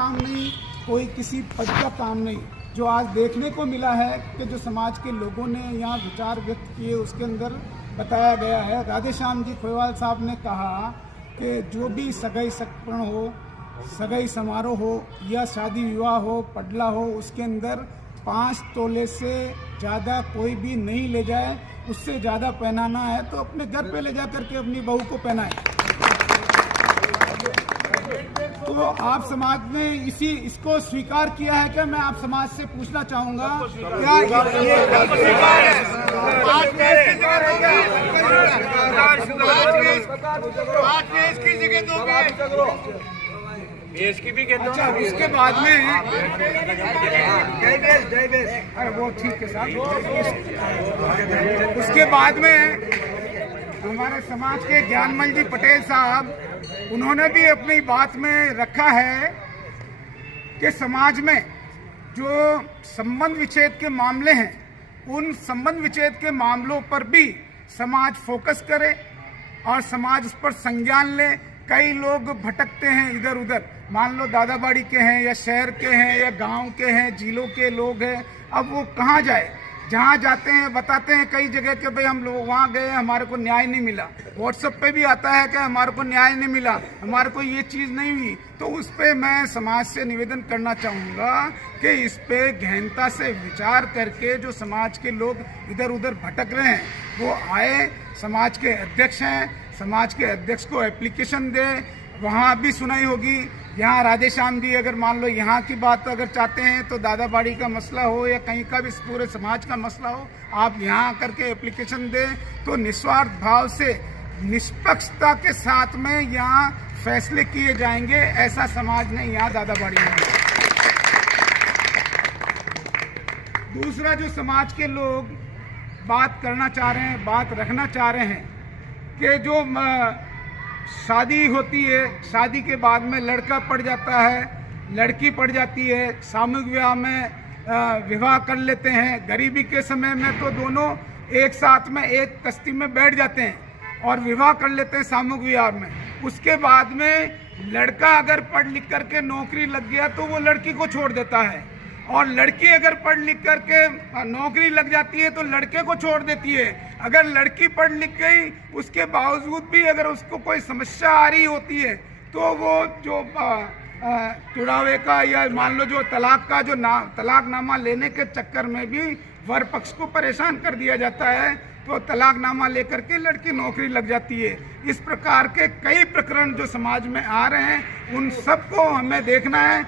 काम नहीं, कोई किसी पद का काम नहीं। जो आज देखने को मिला है कि जो समाज के लोगों ने यहाँ विचार व्यक्त किए, उसके अंदर बताया गया है। राधेश्याम जी खोयवाल साहब ने कहा कि जो भी सगाई सपर्ण हो, सगाई समारोह हो या शादी विवाह हो, पडला हो, उसके अंदर 5 तोले से ज़्यादा कोई भी नहीं ले जाए। उससे ज़्यादा पहनाना है तो अपने घर पे ले जा करके अपनी बहू को पहनाए। तो आप समाज ने इसको स्वीकार किया है क्या? मैं आप समाज से पूछना चाहूंगा, क्या इसकी जगह इसकी भी कहता हूँ। अच्छा, उसके बाद में अरे वो ठीक है साहब। उसके बाद में हमारे समाज के ज्ञानमल जी पटेल साहब, उन्होंने भी अपनी बात में रखा है कि समाज में जो संबंध विच्छेद के मामले हैं, उन संबंध विच्छेद के मामलों पर भी समाज फोकस करे और समाज उस पर संज्ञान ले। कई लोग भटकते हैं इधर उधर, मान लो दादाबाड़ी के हैं या शहर के हैं या गांव के हैं, जिलों के लोग हैं। अब वो कहाँ जाए? जहाँ जाते हैं बताते हैं कई जगह के भाई हम लोग वहाँ गए, हमारे को न्याय नहीं मिला। व्हाट्सएप पे भी आता है कि हमारे को न्याय नहीं मिला, हमारे को ये चीज़ नहीं हुई। तो उस पर मैं समाज से निवेदन करना चाहूँगा कि इस पे गहनता से विचार करके जो समाज के लोग इधर उधर भटक रहे हैं वो आए। समाज के अध्यक्ष हैं, समाज के अध्यक्ष को एप्लीकेशन दे। वहाँ भी सुनाई होगी। यहाँ राधेश्याम जी अगर मान लो यहाँ की बात अगर चाहते हैं तो दादाबाड़ी का मसला हो या कहीं का भी पूरे समाज का मसला हो, आप यहाँ आकर के एप्लीकेशन दें तो निस्वार्थ भाव से निष्पक्षता के साथ में यहाँ फैसले किए जाएंगे। ऐसा समाज ने यहाँ दादाबाड़ी में। दूसरा जो समाज के लोग बात करना चाह रहे हैं, बात रखना चाह रहे हैं कि जो शादी होती है, शादी के बाद में लड़का पड़ जाता है, लड़की पड़ जाती है, सामूहिक विवाह में विवाह कर लेते हैं। गरीबी के समय में तो दोनों एक साथ में एक कश्ती में बैठ जाते हैं और विवाह कर लेते हैं सामूहिक विवाह में। उसके बाद में लड़का अगर पढ़ लिख करके नौकरी लग गया तो वो लड़की को छोड़ देता है, और लड़की अगर पढ़ लिख करके नौकरी लग जाती है तो लड़के को छोड़ देती है। अगर लड़की पढ़ लिख गई, उसके बावजूद भी अगर उसको कोई समस्या आ रही होती है तो वो जो चुड़ावे का या मान लो जो तलाक का जो तलाकनामा लेने के चक्कर में भी वर पक्ष को परेशान कर दिया जाता है, तो तलाकनामा लेकर के लड़की नौकरी लग जाती है। इस प्रकार के कई प्रकरण जो समाज में आ रहे हैं, उन सबको हमें देखना है।